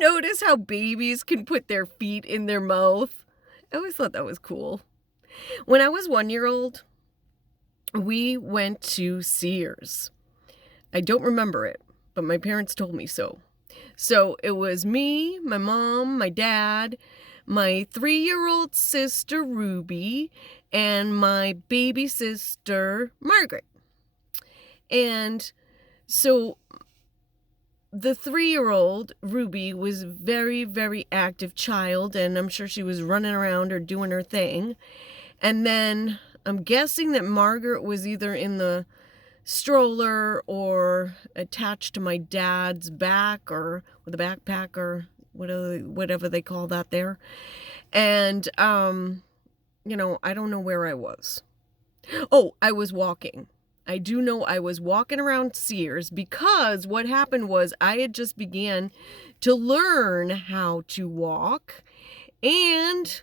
notice how babies can put their feet in their mouth? I always thought that was cool. When I was 1 year old, we went to Sears. I don't remember it, but my parents told me so. So it was me, my mom, my dad, my 3-year-old sister Ruby, and my baby sister Margaret. And so the 3-year-old Ruby was a very, very active child, and I'm sure she was running around or doing her thing. And then I'm guessing that Margaret was either in the stroller or attached to my dad's back or with a backpack or whatever they call that there. And, I don't know where I was. Oh, I was walking. I do know I was walking around Sears because what happened was I had just began to learn how to walk and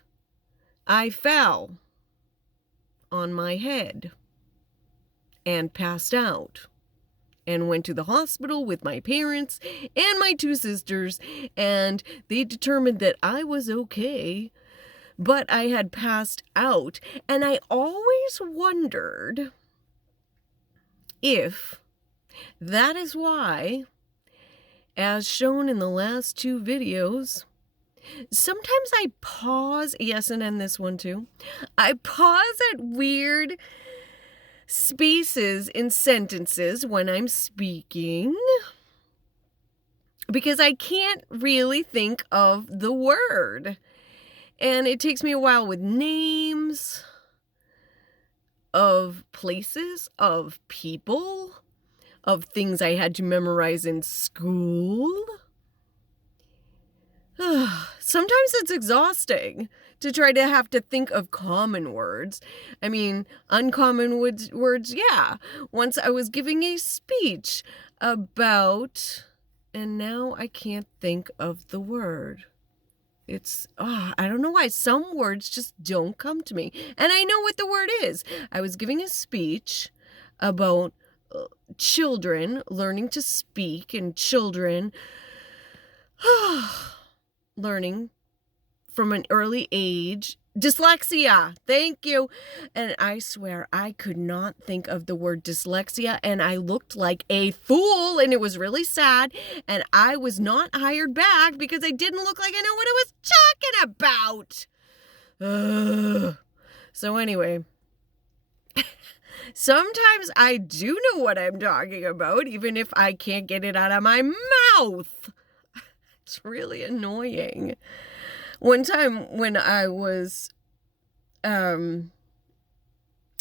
I fell on my head and passed out and went to the hospital with my parents and my 2 sisters, and they determined that I was okay, but I had passed out. And I always wondered if that is why, as shown in the last 2 videos, sometimes I pause, yes, and in this one too, I pause at weird spaces in sentences when I'm speaking because I can't really think of the word. And it takes me a while with names of places, of people, of things I had to memorize in school. Sometimes it's exhausting to try to have to think of common words. I mean, uncommon words, yeah. Once I was giving a speech about, and now I can't think of the word. I don't know why some words just don't come to me. And I know what the word is. I was giving a speech about children learning to speak and children learning from an early age. Dyslexia. Thank you. And I swear I could not think of the word dyslexia, and I looked like a fool, and it was really sad, and I was not hired back because I didn't look like I know what I was talking about. So anyway, sometimes I do know what I'm talking about, even if I can't get it out of my mouth. It's really annoying. One time when I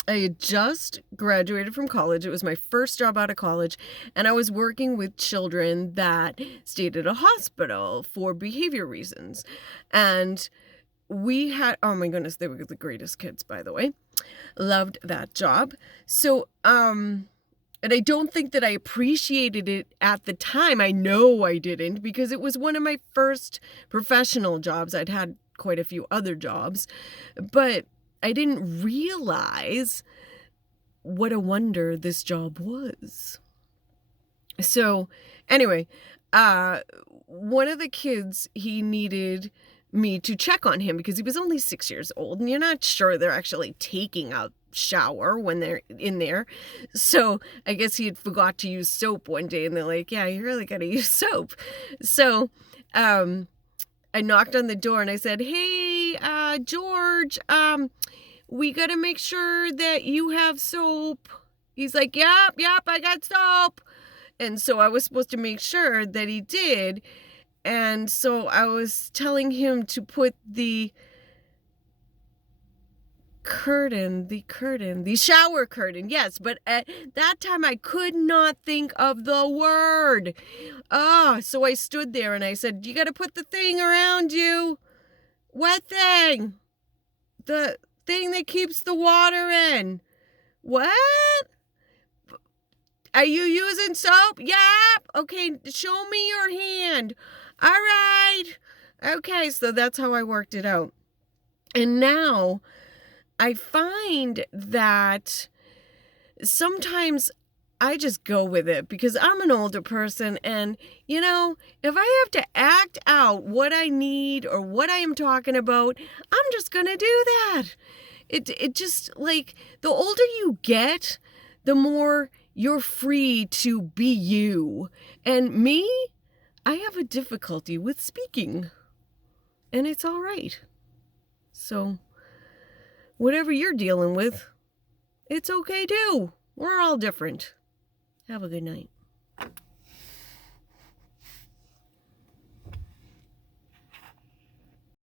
had just graduated from college. It was my first job out of college, and I was working with children that stayed at a hospital for behavior reasons. And we had, oh my goodness, they were the greatest kids, by the way. Loved that job. So, and I don't think that I appreciated it at the time. I know I didn't, because it was one of my first professional jobs. I'd had quite a few other jobs, but I didn't realize what a wonder this job was. So anyway, one of the kids, he needed me to check on him because he was only 6 years old, and you're not sure they're actually taking a shower when they're in there. So I guess he had forgot to use soap one day, and they're like, yeah, you really gotta use soap. So I knocked on the door and I said, hey, George, we gotta make sure that you have soap. He's like, yep, I got soap. And so I was supposed to make sure that he did. And so I was telling him to put the shower curtain, yes, but at that time I could not think of the word. So I stood there and I said, you gotta put the thing around you. What thing? The thing that keeps the water in. What? Are you using soap? Yep. Okay, show me your hand. All right. Okay, so that's how I worked it out. And now I find that sometimes I just go with it because I'm an older person and, if I have to act out what I need or what I am talking about, I'm just going to do that. It just like the older you get, the more you're free to be you. And me, I have a difficulty with speaking. And it's all right. So, whatever you're dealing with, it's okay too. We're all different. Have a good night.